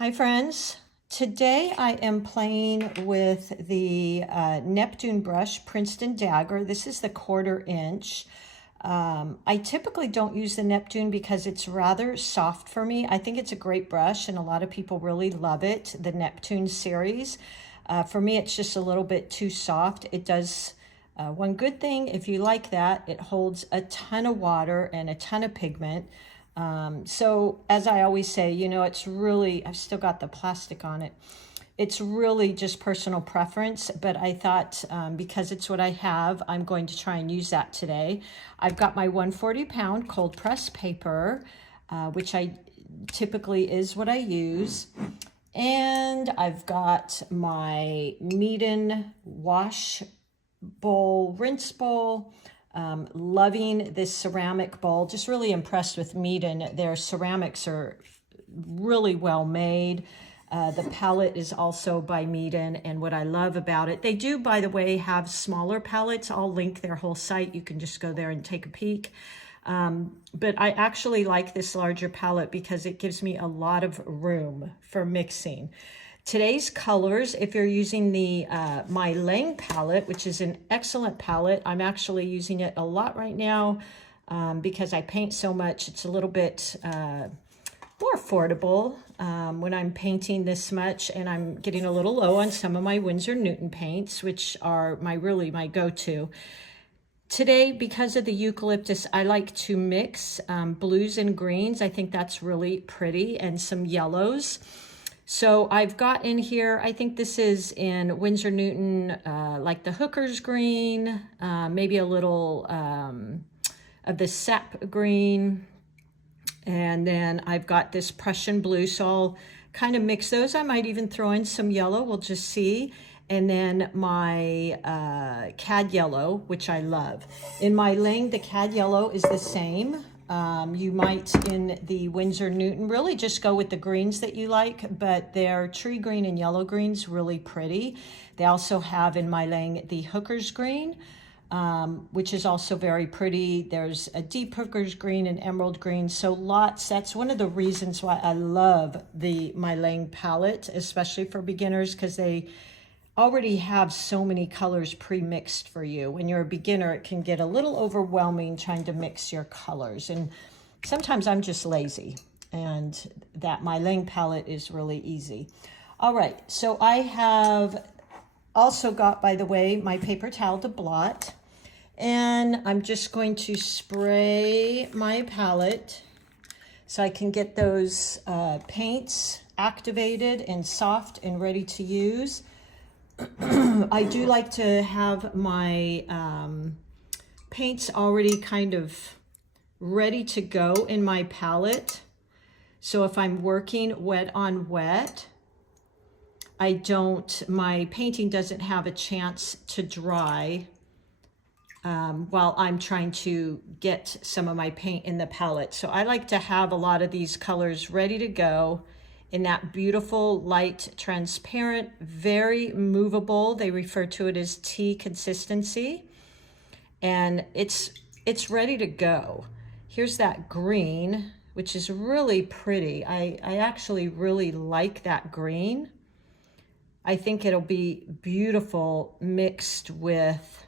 Hi friends, today I am playing with the Neptune brush, Princeton Dagger. This is the 1/4 inch. I typically don't use the Neptune because it's rather soft for me. I think it's a great brush and a lot of people really love it, the Neptune series. For me, it's just a little bit too soft. It does one good thing, if you like that, it holds a ton of water and a ton of pigment. So as I always say, you know, it's really, I've still got the plastic on it. It's really just personal preference, but I thought because it's what I have, I'm going to try and use that today. I've got my 140-pound cold press paper, which I typically is what I use. And I've got my MEEDEN wash bowl, rinse bowl. Loving this ceramic bowl, just really impressed with MEEDEN. Their ceramics are really well made. The palette is also by MEEDEN, and what I love about it, they do, by the way, have smaller palettes. I'll link their whole site. You can just go there and take a peek. But I actually like this larger palette because it gives me a lot of room for mixing. Today's colors, if you're using the My Lang palette, which is an excellent palette, I'm actually using it a lot right now because I paint so much. It's a little bit more affordable when I'm painting this much, and I'm getting a little low on some of my Winsor Newton paints, which are my go-to. Today, because of the eucalyptus, I like to mix blues and greens. I think that's really pretty, and some yellows. So I've got in here, I think this is in Winsor Newton, like the hooker's green, maybe a little of the sap green. And then I've got this Prussian blue, so I'll kind of mix those. I might even throw in some yellow, we'll just see. And then my cad yellow, which I love. In My Lang, the cad yellow is the same. You might, in the Winsor Newton, really just go with the greens that you like, but their tree green and yellow greens really pretty. They also have in My Lang the hooker's green, which is also very pretty. There's a deep hooker's green and emerald green, so lots. That's one of the reasons why I love the My Lang palette, especially for beginners, because they already have so many colors pre-mixed for you. When you're a beginner, it can get a little overwhelming trying to mix your colors, and sometimes I'm just lazy, and that My Lang palette is really easy. All right, so I have also got, by the way, my paper towel to blot, and I'm just going to spray my palette so I can get those paints activated and soft and ready to use. I do like to have my paints already kind of ready to go in my palette. So if I'm working wet on wet, my painting doesn't have a chance to dry while I'm trying to get some of my paint in the palette. So I like to have a lot of these colors ready to go in that beautiful light transparent, very movable. They refer to it as tea consistency, and it's ready to go. Here's that green, which is really pretty. I actually really like that green. I think it'll be beautiful mixed with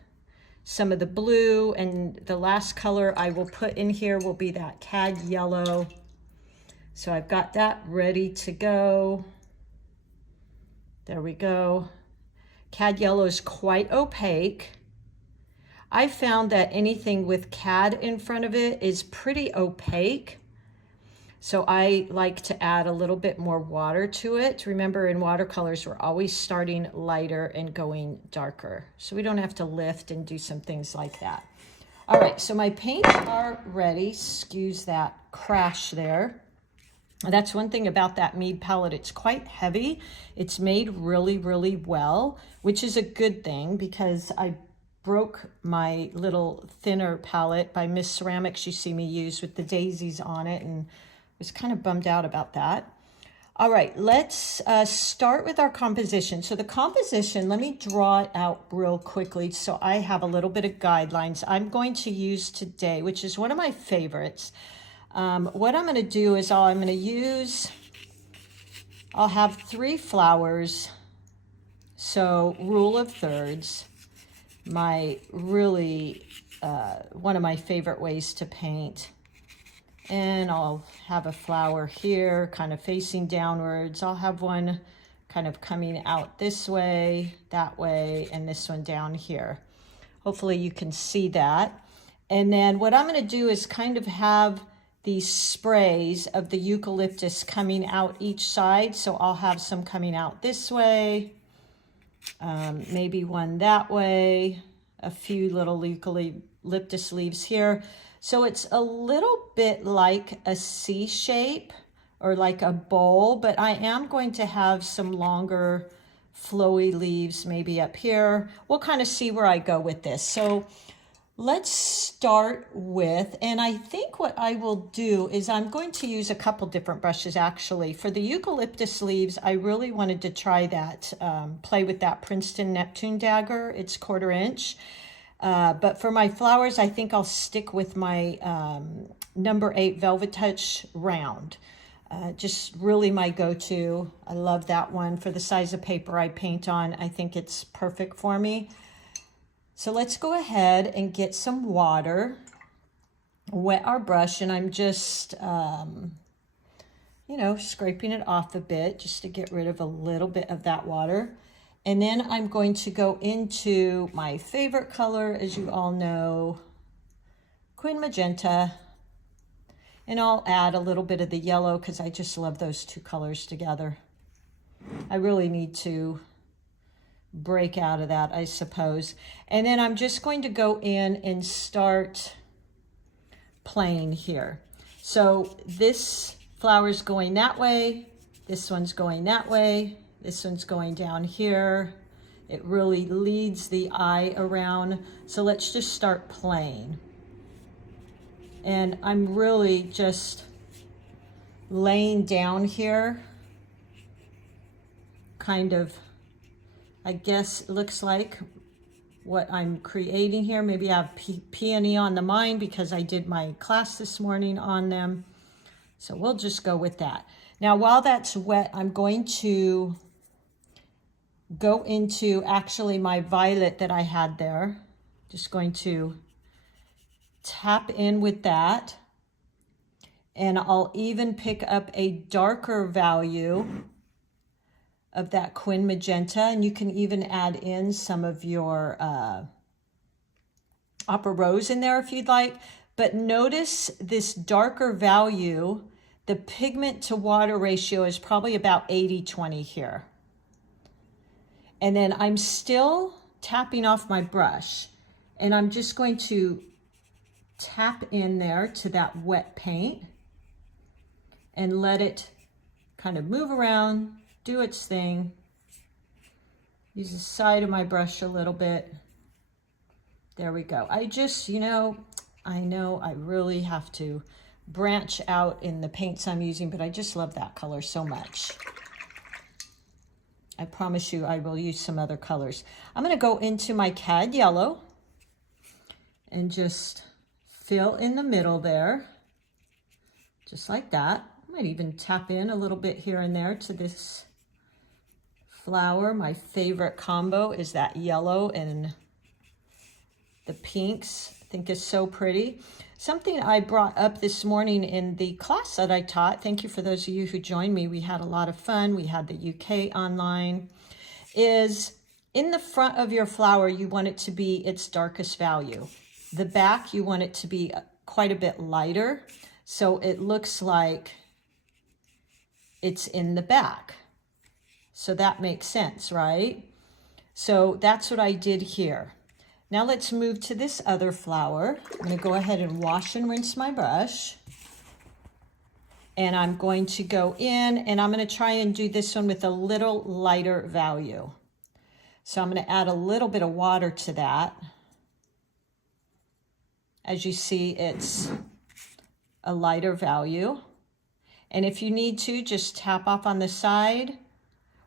some of the blue, and the last color I will put in here will be that cad yellow. So I've got that ready to go. There we go. Cad yellow is quite opaque. I found that anything with cad in front of it is pretty opaque. So I like to add a little bit more water to it. Remember, in watercolors, we're always starting lighter and going darker. So we don't have to lift and do some things like that. All right, so my paints are ready. Excuse that crash there. That's one thing about that Mead palette. It's quite heavy. It's made really, really well, which is a good thing because I broke my little thinner palette by Miss Ceramics you see me use with the daisies on it, and was kind of bummed out about that. All right, let's start with our composition. So the composition, let me draw it out real quickly so I have a little bit of guidelines I'm going to use today, which is one of my favorites. What I'm going to do is I'm going to use I'll have 3 flowers. So rule of thirds, my really, one of my favorite ways to paint. And I'll have a flower here kind of facing downwards. I'll have one kind of coming out this way, that way, and this one down here. Hopefully you can see that. And then what I'm going to do is kind of have these sprays of the eucalyptus coming out each side. So I'll have some coming out this way, maybe one that way, a few little eucalyptus leaves here. So it's a little bit like a C shape or like a bowl, but I am going to have some longer flowy leaves maybe up here. We'll kind of see where I go with this. So let's start with, and I think what I will do is I'm going to use a couple different brushes actually. For the eucalyptus leaves, I really wanted to try that, play with that Princeton Neptune dagger. It's 1/4 inch. But for my flowers, I think I'll stick with my number 8 Velvet Touch round. Just really my go-to. I love that one for the size of paper I paint on. I think it's perfect for me. So let's go ahead and get some water, wet our brush, and I'm just, you know, scraping it off a bit just to get rid of a little bit of that water. And then I'm going to go into my favorite color, as you all know, Quin Magenta. And I'll add a little bit of the yellow because I just love those 2 colors together. I really need to break out of that, I suppose. And then I'm just going to go in and start playing here. So this flower's going that way, this one's going that way, this one's going down here. It really leads the eye around. So let's just start playing. And I'm really just laying down here, kind of, I guess it looks like what I'm creating here. Maybe I have Peony on the mind because I did my class this morning on them. So we'll just go with that. Now, while that's wet, I'm going to go into actually my violet that I had there. Just going to tap in with that. And I'll even pick up a darker value of that Quin Magenta, and you can even add in some of your Opera Rose in there if you'd like. But notice this darker value, the pigment to water ratio is probably about 80-20 here. And then I'm still tapping off my brush, and I'm just going to tap in there to that wet paint and let it kind of move around, do its thing. Use the side of my brush a little bit. There we go. I just, you know I really have to branch out in the paints I'm using, but I just love that color so much. I promise you I will use some other colors. I'm going to go into my Cad Yellow and just fill in the middle there, just like that. I might even tap in a little bit here and there to this flower. My favorite combo is that yellow and the pinks. I think is so pretty. Something I brought up this morning in the class that I taught, thank you for those of you who joined me, we had a lot of fun, we had the UK online, is in the front of your flower, you want it to be its darkest value. The back, you want it to be quite a bit lighter, so it looks like it's in the back. So that makes sense, right? So that's what I did here. Now let's move to this other flower. I'm going to go ahead and wash and rinse my brush. And I'm going to go in and I'm going to try and do this one with a little lighter value. So I'm going to add a little bit of water to that. As you see, it's a lighter value. And if you need to, just tap off on the side,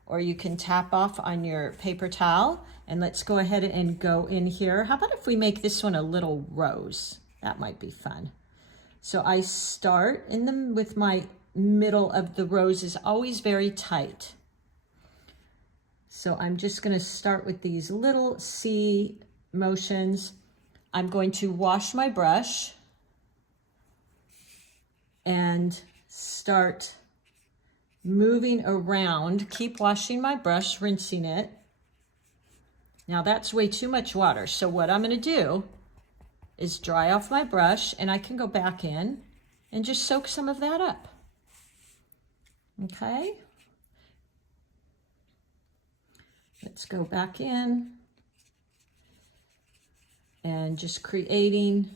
or you can tap off on your paper towel. And let's go ahead and go in here. How about if we make this one a little rose? That might be fun. So I start with my middle of the rose is always very tight. So I'm just going to start with these little C motions. I'm going to wash my brush and start moving around. Keep washing my brush, rinsing it. Now that's way too much water. So what I'm going to do is dry off my brush, and I can go back in and just soak some of that up. Okay. Let's go back in and just creating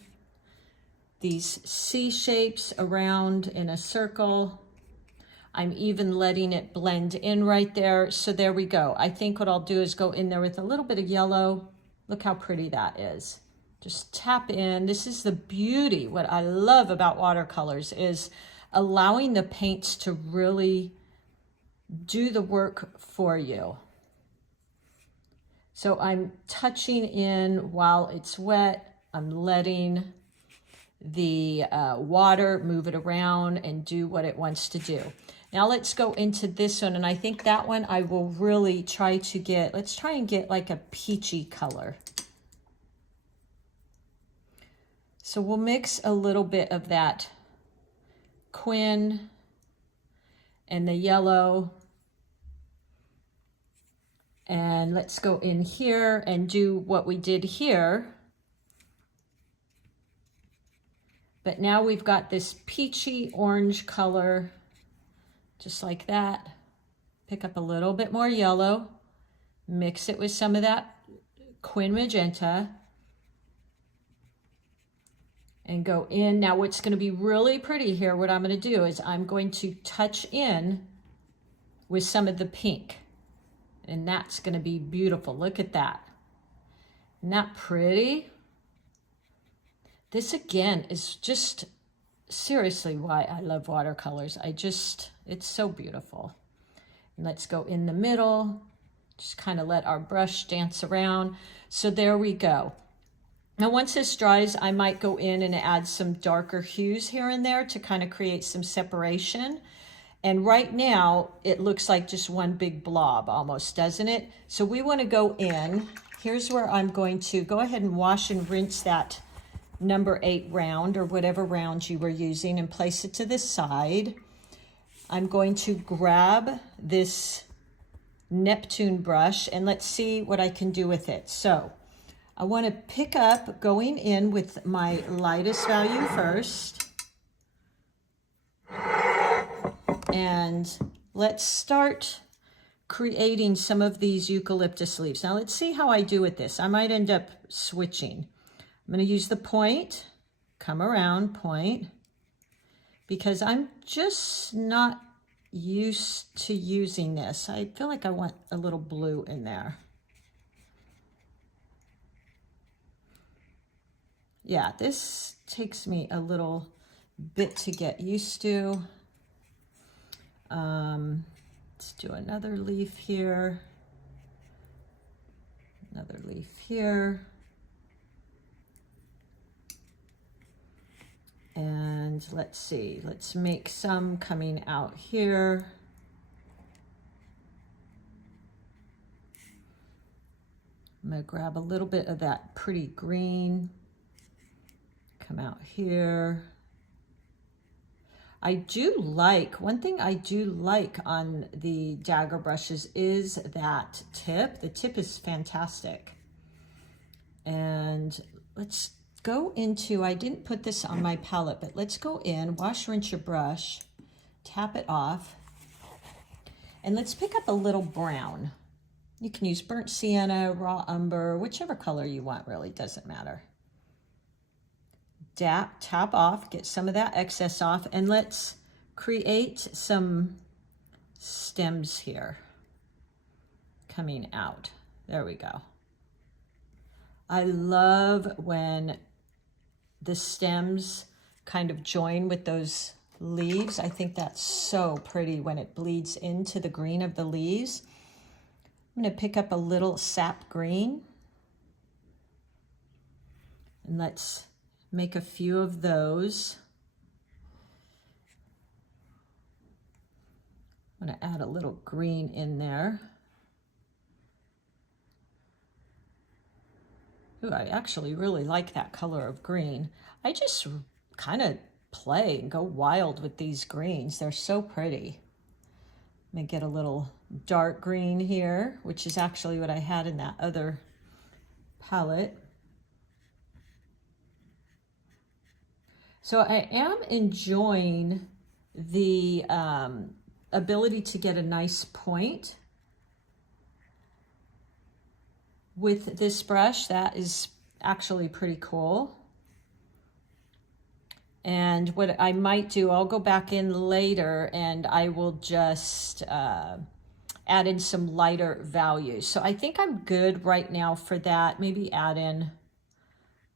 these C shapes around in a circle. I'm even letting it blend in right there. So there we go. I think what I'll do is go in there with a little bit of yellow. Look how pretty that is. Just tap in. This is the beauty. What I love about watercolors is allowing the paints to really do the work for you. So I'm touching in while it's wet. I'm letting the water move it around and do what it wants to do. Now let's go into this one, and I think that one I will really try to get, let's try and get like a peachy color. So we'll mix a little bit of that quin and the yellow. And let's go in here and do what we did here. But now we've got this peachy orange color, just like that. Pick up a little bit more yellow, mix it with some of that quin magenta, and go in. Now what's going to be really pretty here, what I'm going to do is I'm going to touch in with some of the pink. And that's going to be beautiful. Look at that. Isn't that pretty? This again is just seriously why I love watercolors. It's so beautiful. And let's go in the middle. Just kind of let our brush dance around. So there we go. Now once this dries, I might go in and add some darker hues here and there to kind of create some separation. And right now, it looks like just one big blob almost, doesn't it? So we want to go in. Here's where I'm going to go ahead and wash and rinse that number 8 round or whatever round you were using and place it to the side. I'm going to grab this Neptune brush and let's see what I can do with it. So I want to pick up going in with my lightest value first. And let's start creating some of these eucalyptus leaves. Now let's see how I do with this. I might end up switching. I'm going to use the point, come around, point, because I'm just not used to using this. I feel like I want a little blue in there. Yeah, this takes me a little bit to get used to. Let's do another leaf here, another leaf here, and let's see, let's make some coming out here. I'm going to grab a little bit of that pretty green, come out here. I do like, one thing I do like on the Dagger brushes is that tip. The tip is fantastic. And let's go into, I didn't put this on my palette, but let's go in, wash, rinse your brush, tap it off, and let's pick up a little brown. You can use burnt sienna, raw umber, whichever color you want, really doesn't matter. Tap off, get some of that excess off, and let's create some stems here coming out. There we go. I love when the stems kind of join with those leaves. I think that's so pretty when it bleeds into the green of the leaves. I'm going to pick up a little sap green, and let's make a few of those. going to add a little green in there. Ooh, I actually really like that color of green. I just kind of play and go wild with these greens. They're so pretty. Let me get a little dark green here, which is actually what I had in that other palette. So I am enjoying the ability to get a nice point with this brush. That is actually pretty cool. And what I might do, I'll go back in later and I will just add in some lighter values. So I think I'm good right now for that. Maybe add in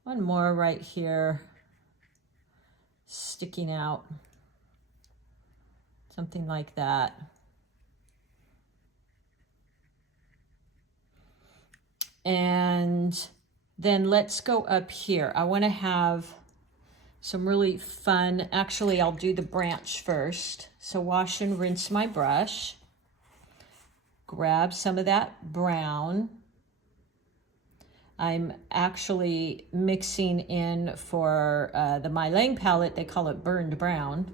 one more right here, sticking out, something like that. And then let's go up here. I want to have some really fun, actually I'll do the branch first. So wash and rinse my brush, grab some of that brown. I'm actually mixing in for the My Lang palette, they call it burned brown.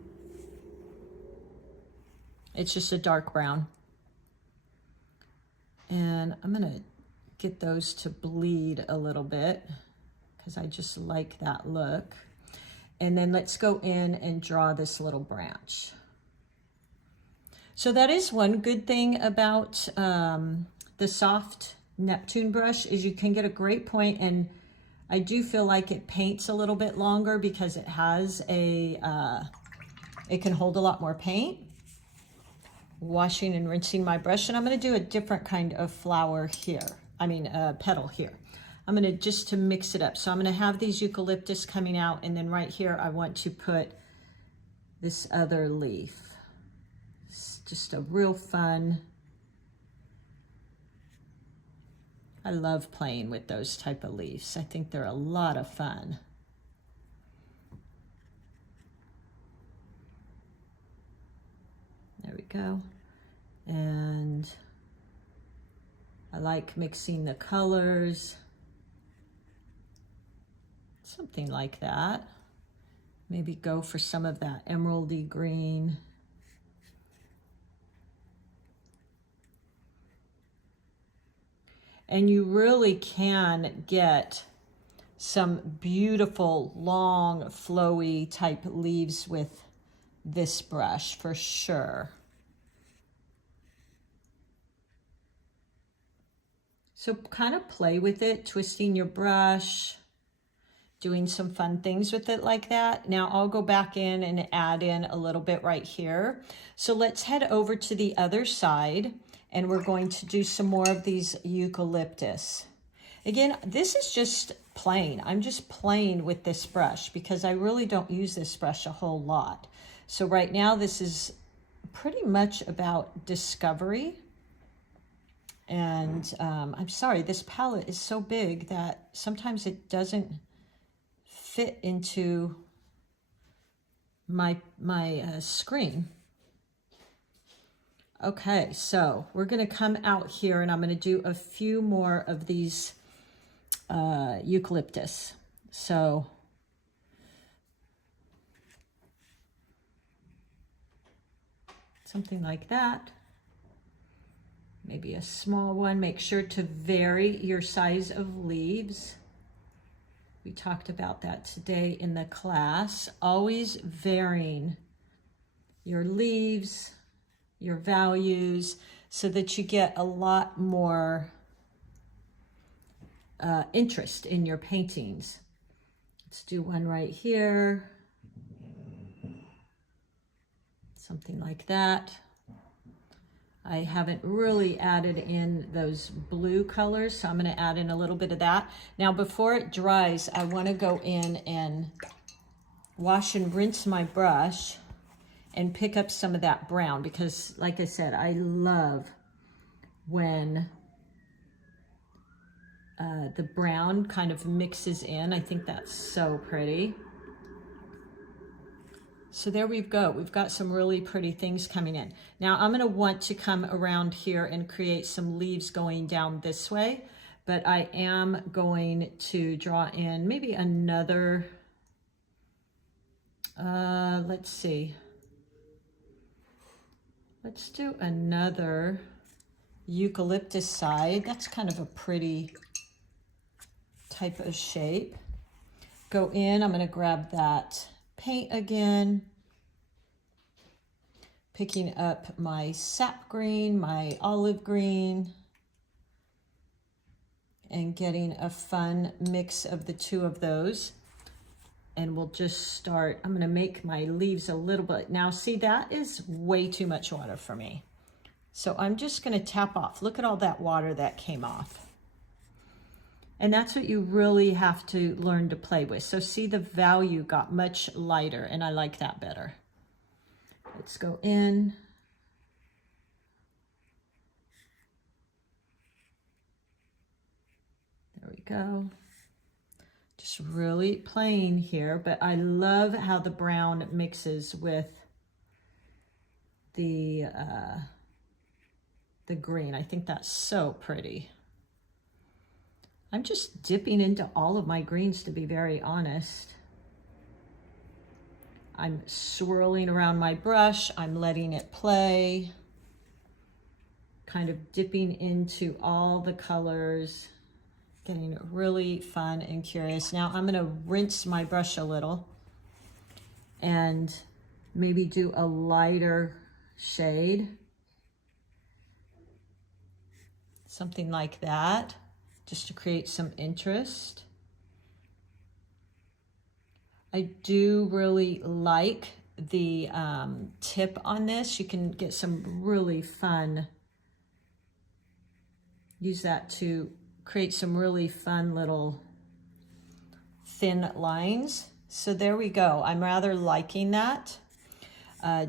It's just a dark brown. And I'm gonna get those to bleed a little bit because I just like that look. And then let's go in and draw this little branch. So that is one good thing about the soft Neptune brush is you can get a great point, and I do feel like it paints a little bit longer because it has a, it can hold a lot more paint. Washing and rinsing my brush, and I'm going to do a different kind of flower here. I mean, petal here. I'm going to just to mix it up. So I'm going to have these eucalyptus coming out, and then right here I want to put this other leaf. It's just a real fun. I love playing with those type of leaves. I think they're a lot of fun. There we go. And I like mixing the colors. Something like that. Maybe go for some of that emeraldy green. And you really can get some beautiful, long, flowy type leaves with this brush for sure. So kind of play with it, twisting your brush, doing some fun things with it like that. Now I'll go back in and add in a little bit right here. So let's head over to the other side, and we're going to do some more of these eucalyptus. Again, this is just plain. I'm just playing with this brush because I really don't use this brush a whole lot. So right now this is pretty much about discovery. And I'm sorry, this palette is so big that sometimes it doesn't fit into my screen. Okay, so we're gonna come out here and I'm gonna do a few more of these eucalyptus. So something like that. Maybe a small one. Make sure to vary your size of leaves. We talked about that today in the class. Always varying your leaves, your values, so that you get a lot more interest in your paintings. Let's do one right here. Something like that. I haven't really added in those blue colors, so I'm going to add in a little bit of that. Now, before it dries, I want to go in and wash and rinse my brush and pick up some of that brown because, like I said, I love when the brown kind of mixes in. I think that's so pretty. So there we go. We've got some really pretty things coming in. Now I'm going to want to come around here and create some leaves going down this way, but I am going to draw in maybe another, let's see. Let's do another eucalyptus side. That's kind of a pretty type of shape. Go in, I'm going to grab that paint again, picking up my sap green, my olive green, and getting a fun mix of the two of those. And we'll just start, I'm going to make my leaves a little bit. Now see, that is way too much water for me. So I'm just going to tap off. Look at all that water that came off. And that's what you really have to learn to play with. So see, the value got much lighter, and I like that better. Let's go in. There we go. Just really playing here, but I love how the brown mixes with the green. I think that's so pretty. I'm just dipping into all of my greens, to be very honest. I'm swirling around my brush. I'm letting it play. Kind of dipping into all the colors, getting really fun and curious. Now I'm gonna rinse my brush a little and maybe do a lighter shade. Something like that, just to create some interest. I do really like the tip on this. You can get some really fun, use that to create some really fun little thin lines. So there we go. I'm rather liking that.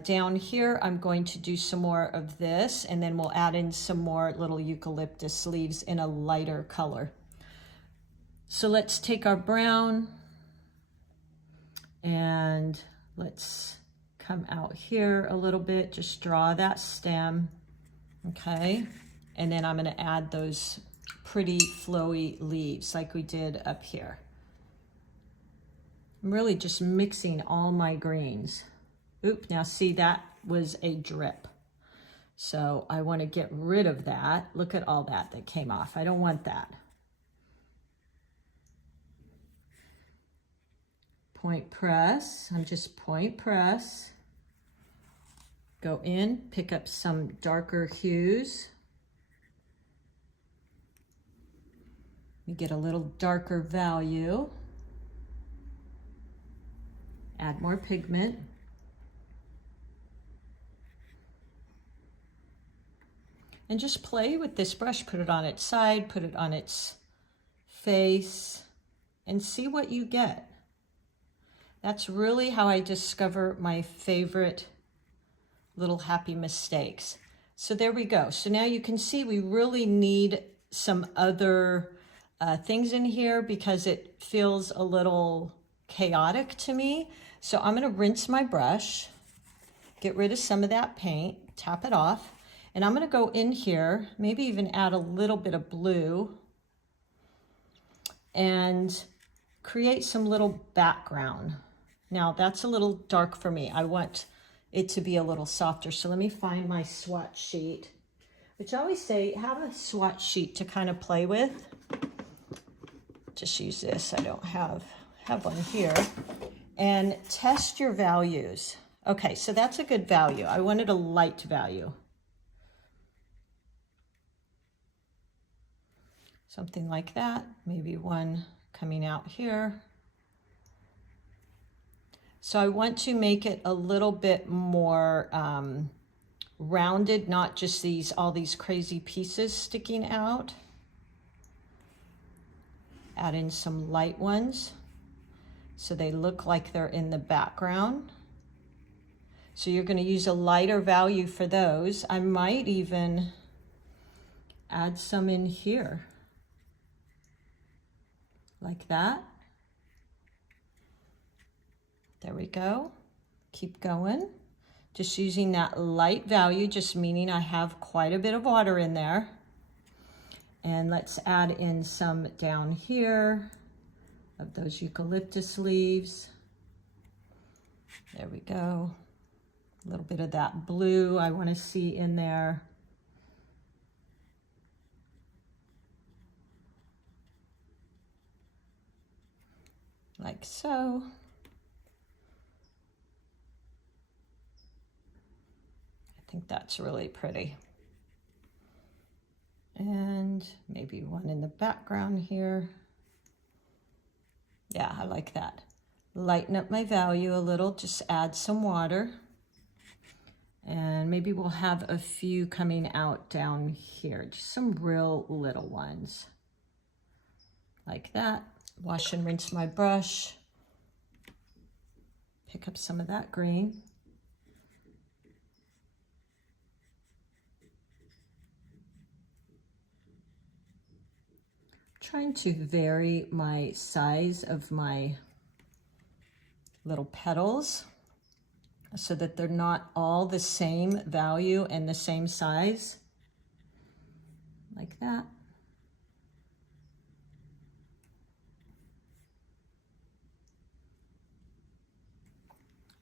Down here, I'm going to do some more of this, and then we'll add in some more little eucalyptus leaves in a lighter color. So let's take our brown and let's come out here a little bit, just draw that stem, okay? And then I'm gonna add those pretty flowy leaves like we did up here. I'm really just mixing all my greens. Oop, now see, that was a drip. So I want to get rid of that. Look at all that came off. I don't want that. Point press, I'm just point press. Go in, pick up some darker hues. You get a little darker value. Add more pigment. And just play with this brush, put it on its side, put it on its face, and see what you get. That's really how I discover my favorite little happy mistakes. So there we go. So now you can see we really need some other things in here because it feels a little chaotic to me. So I'm gonna rinse my brush, get rid of some of that paint, tap it off, and I'm gonna go in here, maybe even add a little bit of blue and create some little background. Now that's a little dark for me. I want it to be a little softer. So let me find my swatch sheet, which I always say, have a swatch sheet to kind of play with. Just use this, I don't have one here. And test your values. Okay, so that's a good value. I wanted a light value. Something like that, maybe one coming out here. So I want to make it a little bit more rounded, not just all these crazy pieces sticking out. Add in some light ones so they look like they're in the background. So you're going to use a lighter value for those. I might even add some in here. Like that. There we go. Keep going. Just using that light value, just meaning I have quite a bit of water in there. And let's add in some down here of those eucalyptus leaves. There we go. A little bit of that blue I want to see in there. Like so. I think that's really pretty. And maybe one in the background here. Yeah, I like that. Lighten up my value a little, just add some water. And maybe we'll have a few coming out down here, just some real little ones. Like that. Wash and rinse my brush. Pick up some of that green. Trying to vary my size of my little petals so that they're not all the same value and the same size. Like that.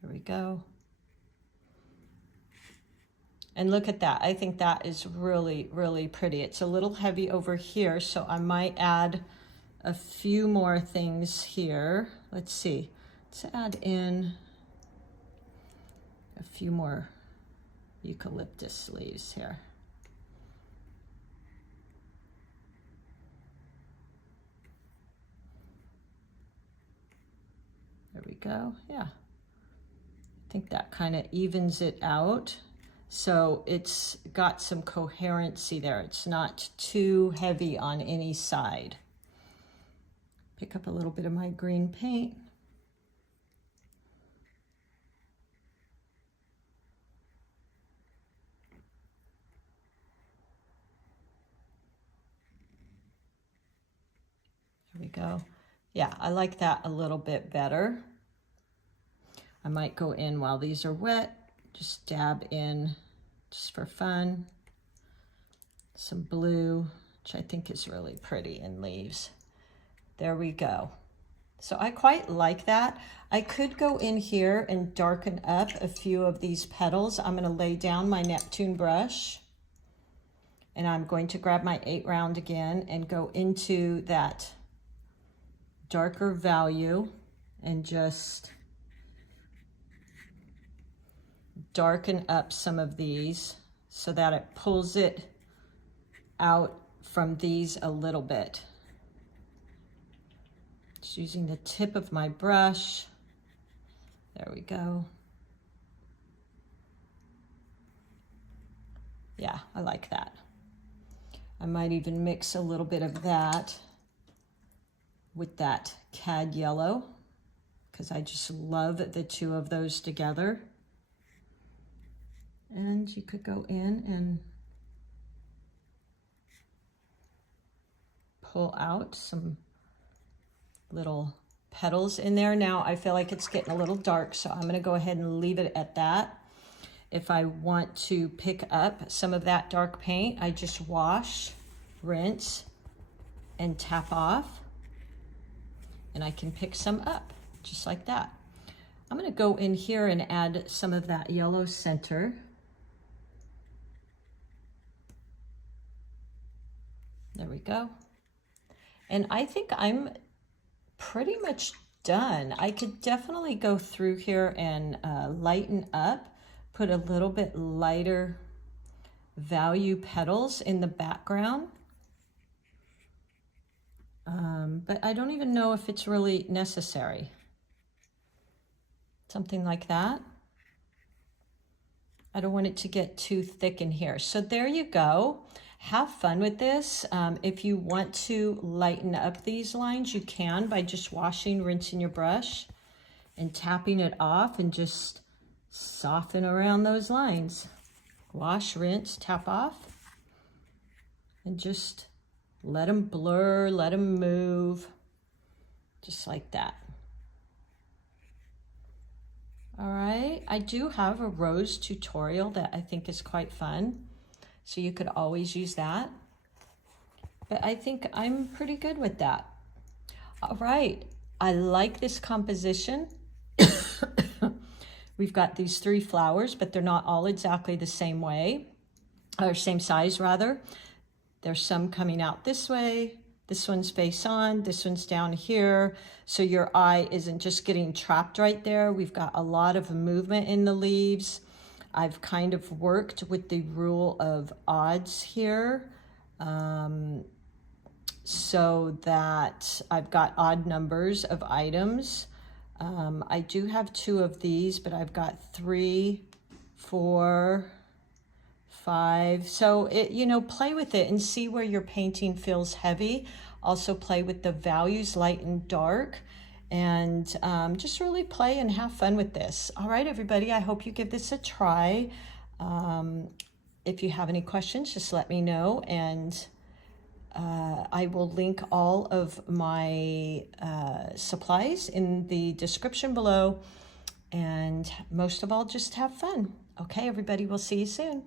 There we go. And look at that. I think that is really, really pretty. It's a little heavy over here, so I might add a few more things here. Let's see. Let's add in a few more eucalyptus leaves here. There we go. Yeah. I think that kind of evens it out. So it's got some coherency there. It's not too heavy on any side. Pick up a little bit of my green paint. There we go. Yeah, I like that a little bit better. I might go in while these are wet. Just dab in, just for fun, some blue, which I think is really pretty in leaves. There we go. So I quite like that. I could go in here and darken up a few of these petals. I'm going to lay down my Neptune brush, and I'm going to grab my 8 round again and go into that darker value and just darken up some of these so that it pulls it out from these a little bit. Just using the tip of my brush. There we go. Yeah, I like that. I might even mix a little bit of that with that cad yellow because I just love the two of those together. And you could go in and pull out some little petals in there. Now I feel like it's getting a little dark, so I'm going to go ahead and leave it at that. If I want to pick up some of that dark paint, I just wash, rinse, and tap off, and I can pick some up just like that. I'm going to go in here and add some of that yellow center. There we go. And I think I'm pretty much done. I could definitely go through here and lighten up, put a little bit lighter value petals in the background. But I don't even know if it's really necessary. Something like that. I don't want it to get too thick in here. So there you go. Have fun with this. If you want to lighten up these lines, you can by just washing, rinsing your brush and tapping it off and just soften around those lines. Wash, rinse, tap off, and just let them blur, let them move, just like that. All right, I do have a rose tutorial that I think is quite fun, so you could always use that. But I think I'm pretty good with that. All right, I like this composition. We've got these 3 flowers, but they're not all exactly the same way, or same size rather. There's some coming out this way, this one's face on, this one's down here. So your eye isn't just getting trapped right there. We've got a lot of movement in the leaves. I've kind of worked with the rule of odds here, so that I've got odd numbers of items. I do have 2 of these, but I've got 3, 4, 5. So it, you know, play with it and see where your painting feels heavy. Also play with the values, light and dark, and just really play and have fun with this. All right, everybody, I hope you give this a try. If you have any questions, just let me know, and I will link all of my supplies in the description below. And most of all, just have fun. Okay, everybody, we'll see you soon.